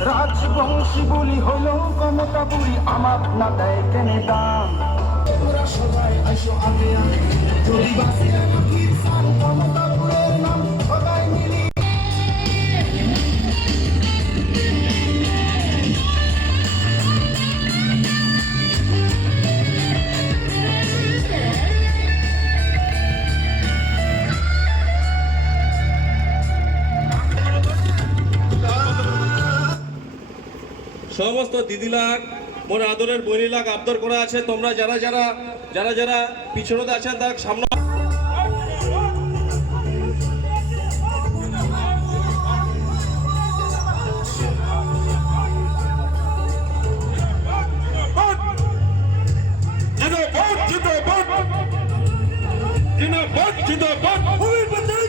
রাজবংশী বলি হল কমতা বলি আমার না দেয় কেনে দাম? তোরা সবাই আসো আগে যদি বাসে দিদিলাক মোর আদরের বহিলাক আবদার করা আছে। তোমরা যারা যারা যারা যারা পিছনে আছেন তার সামনে Get up, get up, get up,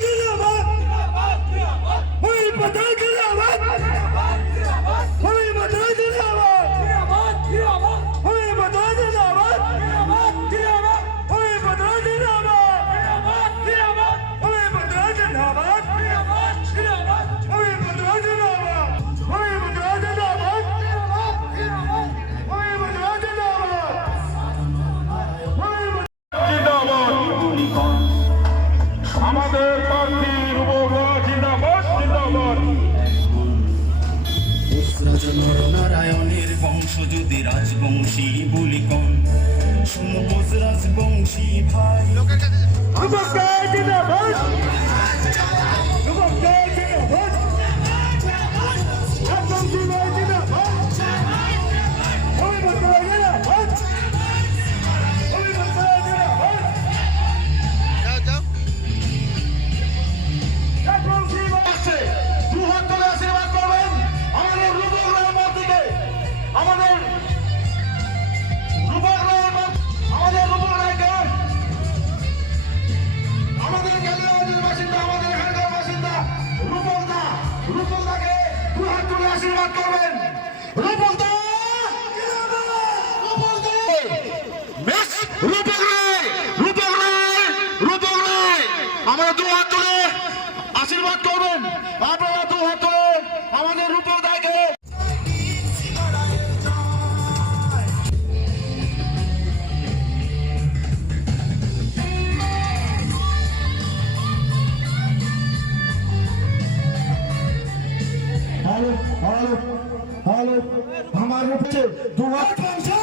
বংশ যদি রাজবংশী বলি কন। শুনবোজ রাজবংশী ভাই। do lado.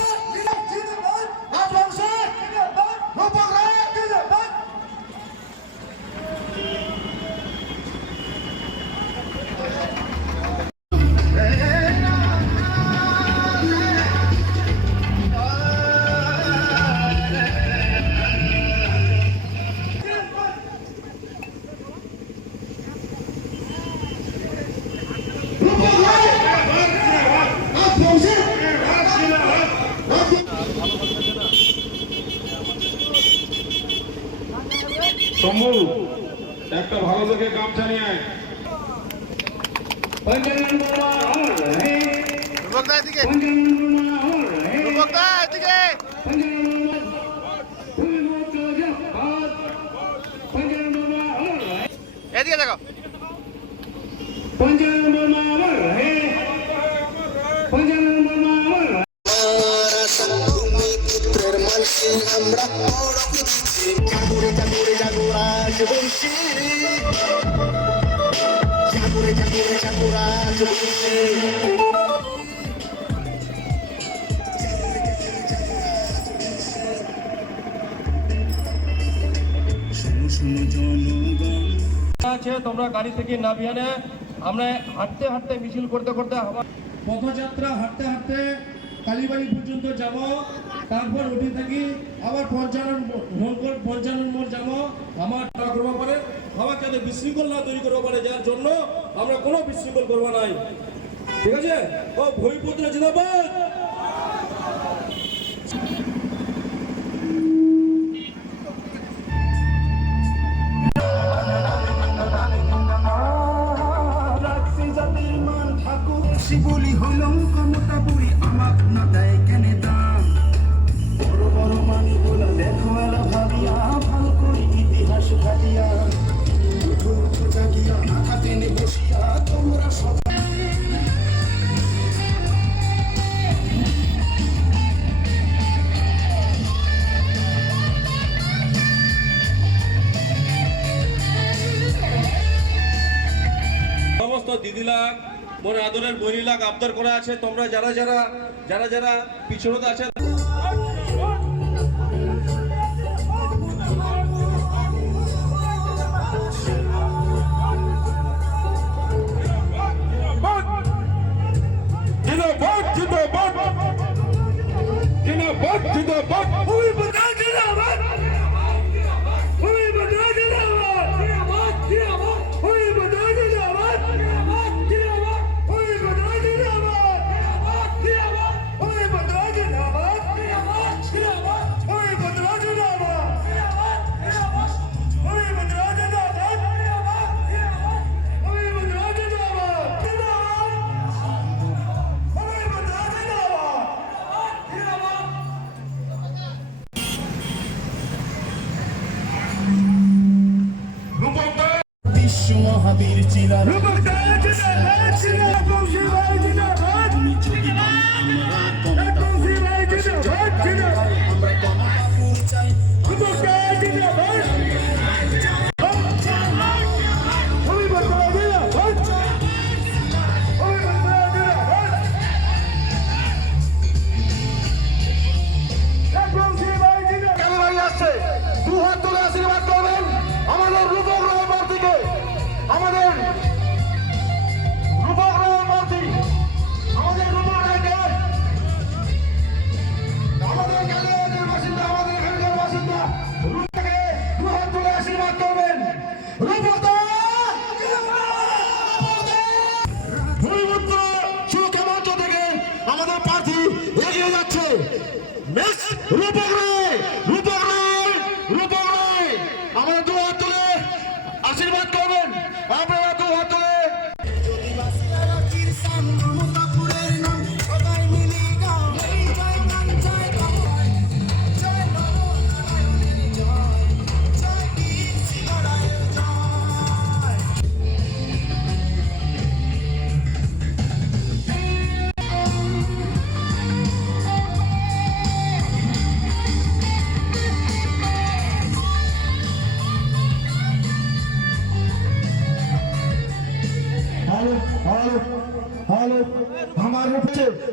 শম্ভু একটা ভালো দেখে গামছা নিয়ে আয়। এদিকে। আছে তোমরা গাড়ি থেকে নামিয়ে নে আমরা হাঁটতে হাঁটতে মিছিল করতে করতে পথযাত্রা হাঁটতে হাঁটতে কালীবাড়ি পর্যন্ত যাব। তারপর উঠে থাকি, আবার পঞ্চানন মোড় পঞ্চানন মোড় যাব, আমার করব পারে আমার যাতে বিশৃঙ্খল না তৈরি করব পারে, যার জন্য আমরা কোনো বিশৃঙ্খল করব নাই। ঠিক আছে? ও ভৈপুত্র জিন্দাবাদ! মোর আদরের বহিলাক আবদার করা আছে। তোমরা যারা যারা যারা যারা পিছনত আছে Back! মহাবীর চিলার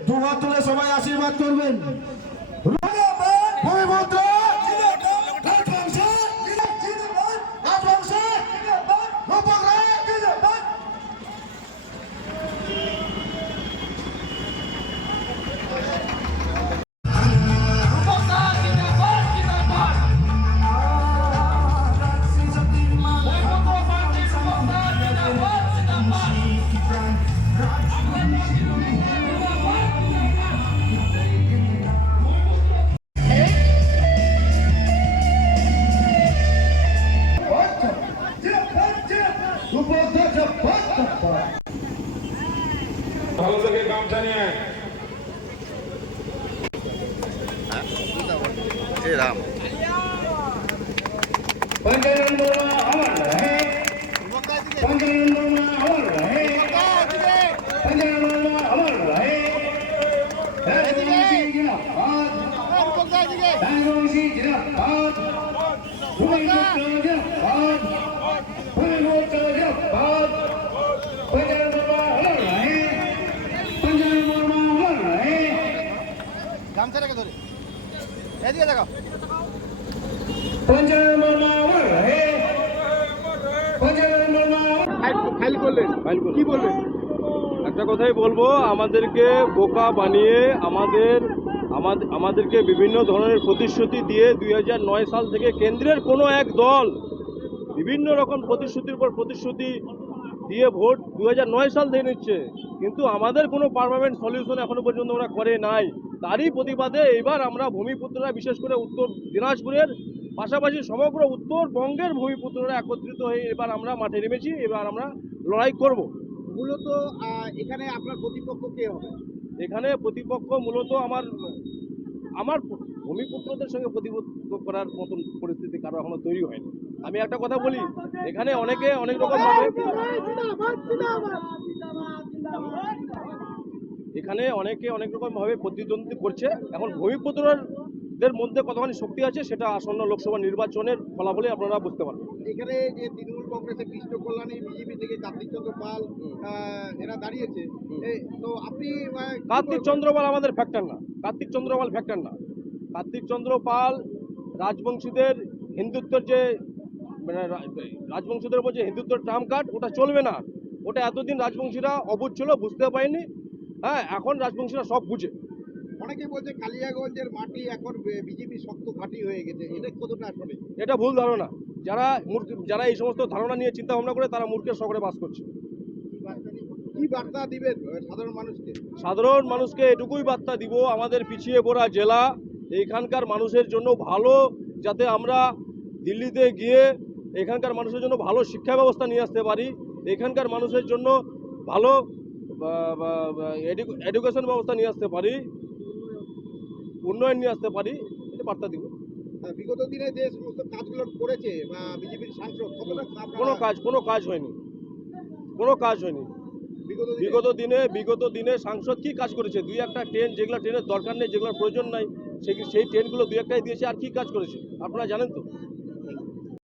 দু হাত তুলে সবাই আশীর্বাদ করবেন। श्रीराम গামছা রেখে ধরে ফাইল করলেন। কি বলবেন? একটা কথাই বলব আমাদেরকে বোকা বানিয়ে আমাদের আমাদের আমাদেরকে বিভিন্ন ধরনের প্রতিশ্রুতি দিয়ে দুই নয় সাল থেকে কেন্দ্রের কোনো এক দল বিভিন্ন রকম প্রতিশ্রুতির পর প্রতিশ্রুতি দিয়ে ভোট দু নয় সাল থেকে নিচ্ছে। কিন্তু আমাদের কোনো পারমানেন্ট সলিউশন এখনও পর্যন্ত ওরা করে নাই। তারই প্রতিবাদে এবার আমরা ভূমিপুত্ররা বিশেষ করে উত্তর দিনাজপুরের পাশাপাশি সমগ্র উত্তরবঙ্গের ভূমিপুত্ররা একত্রিত হয়ে এবার আমরা মাঠে নেমেছি এবার আমরা লড়াই করব। মূলত এখানে আপনার প্রতিপক্ষ কে হবে? এখানে প্রতিপক্ষ মূলত আমার আমার ভূমিপুত্রদের সঙ্গে প্রতিপক্ষ করার মতন পরিস্থিতি কারও এখনও তৈরি হয়নি। আমি একটা কথা বলি এখানে অনেকে অনেক রকম ভাবে এখানে অনেকে অনেক রকম ভাবে প্রতিদ্বন্দ্বী করছে। এখন ভূমিপুত্রদের মধ্যে কতখানি শক্তি আছে সেটা আসন্ন লোকসভা নির্বাচনের ফলাফলে আপনারা বুঝতে পারবেন। এখানে যে তৃণমূল কংগ্রেসের কৃষ্ণ কল্যাণী বিজেপি থেকে কার্তিক চন্দ্র পাল এরা দাঁড়িয়েছে। তো আপনি কার্তিক বলবেন? চন্দ্রপাল আমাদের ফ্যাক্টর না। কার্তিক চন্দ্রপাল ফ্যাক্টর না। কার্তিক চন্দ্র পাল রাজবংশীদের হিন্দুত্বের যে মানে রাজবংশীদের উপর যে হিন্দুত্বের ট্রাম কার্ড ওটা চলবে না। ওটা এতদিন রাজবংশীরা অবুঝ ছিল বুঝতে পারেনি। হ্যাঁ এখন রাজবংশীরা সব বুঝে। অনেকে বলছে কালিয়াগঞ্জের মাটি এখন বিজেপি শক্ত ঘাঁটি হয়ে গেছে। এটা কতটা সঠিক এটা ভুল ধারণা। যারা মূর্খ যারা এই সমস্ত ধারণা নিয়ে চিন্তা ভাবনা করে তারা মূর্খের শহরে বাস করছে। কি বার্তা দিবেন? সাধারণ মানুষকে? সাধারণ মানুষকে এটুকুই বার্তা দিব আমাদের পিছিয়ে পড়া জেলা এইখানকার মানুষের জন্য ভালো যাতে আমরা দিল্লিতে গিয়ে এখানকার মানুষের জন্য ভালো শিক্ষা ব্যবস্থা নিয়ে আসতে পারি। এখানকার মানুষের জন্য ভালো এডুকেশন ব্যবস্থা নিয়ে আসতে পারি। উন্নয়ন নিয়ে আসতে পারি এটা বার্তা দিব। বিগত দিনে যে সমস্ত কাজগুলো করেছে বা বিজেপির সাংসদ কোনো কাজ কোনো কাজ হয়নি। কোনো কাজ হয়নি। বিগত দিনে- বিগত দিনে বিগত দিনে সাংসদ কি কাজ করেছে? দুই একটা ট্রেন যেগুলো ট্রেনের দরকার নেই যেগুলোর প্রয়োজন নাই সেই সেই ট্রেনগুলো দুই একটাই দিয়েছে আর কি কাজ করেছে? আপনারা জানেন তো?